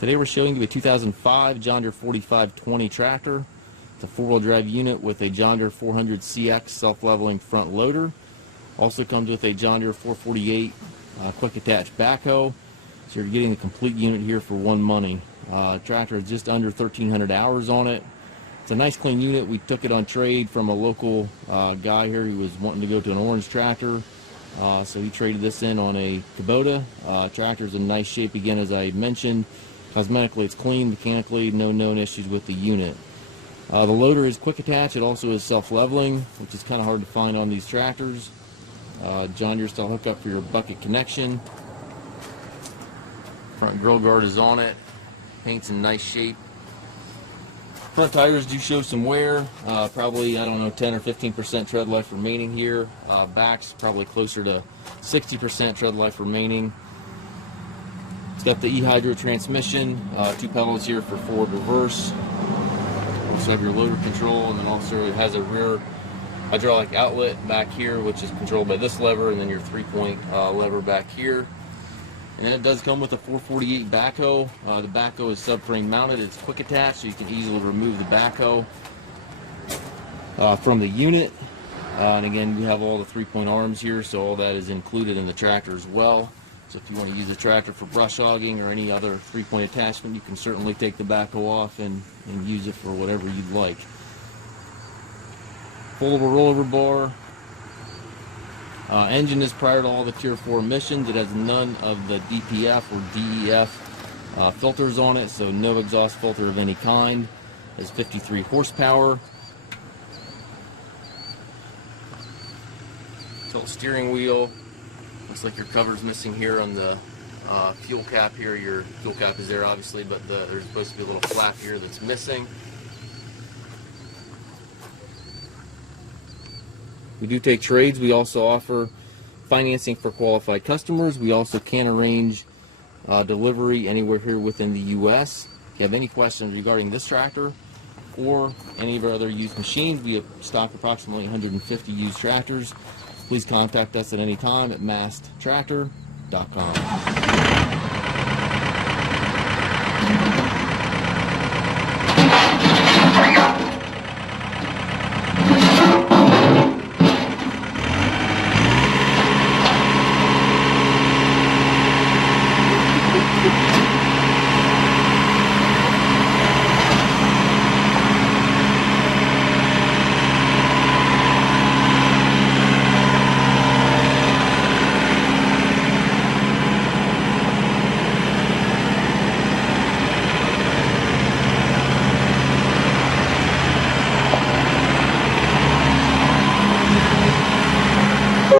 Today we're showing you a 2005 John Deere 4520 tractor. It's a four-wheel drive unit with a John Deere 400CX self-leveling front loader. Also comes with a John Deere 448 quick attach backhoe. So you're getting the complete unit here for one money. Tractor has just under 1,300 hours on it. It's a nice clean unit. We took it on trade from a local guy here who was wanting to go to an orange tractor. So he traded this in on a Kubota. Tractor's in nice shape again, as I mentioned. Cosmetically it's clean, mechanically no known issues with the unit. The loader is quick attach. It also is self-leveling, which is kind of hard to find on these tractors. John Deere style hookup for your bucket connection. Front grill guard is on it. Paint's in nice shape. Front tires do show some wear. Probably, I don't know, 10 or 15% tread life remaining here. Back's probably closer to 60% tread life remaining. It's got the Hyd transmission, two pedals here for forward, reverse. Also have your loader control, and then also it has a rear hydraulic outlet back here, which is controlled by this lever, and then your 3-point lever back here. And then it does come with a 448 backhoe. The backhoe is subframe mounted. It's quick attach, so you can easily remove the backhoe from the unit. And again, we have all the 3-point arms here, so all that is included in the tractor as well. So if you want to use the tractor for brush hogging or any other 3-point attachment, you can certainly take the backhoe off and use it for whatever you'd like. Foldable rollover bar. Engine is prior to all the Tier 4 emissions. It has none of the DPF or DEF filters on it, so no exhaust filter of any kind. It has 53 horsepower. Tilt steering wheel. Looks like your cover's missing here on the fuel cap here. Your fuel cap is there obviously, but there's supposed to be a little flap here that's missing. We do take trades. We also offer financing for qualified customers. We also can arrange delivery anywhere here within the U.S. If you have any questions regarding this tractor or any of our other used machines, we have stock approximately 150 used tractors. Please contact us at any time at masttractor.com.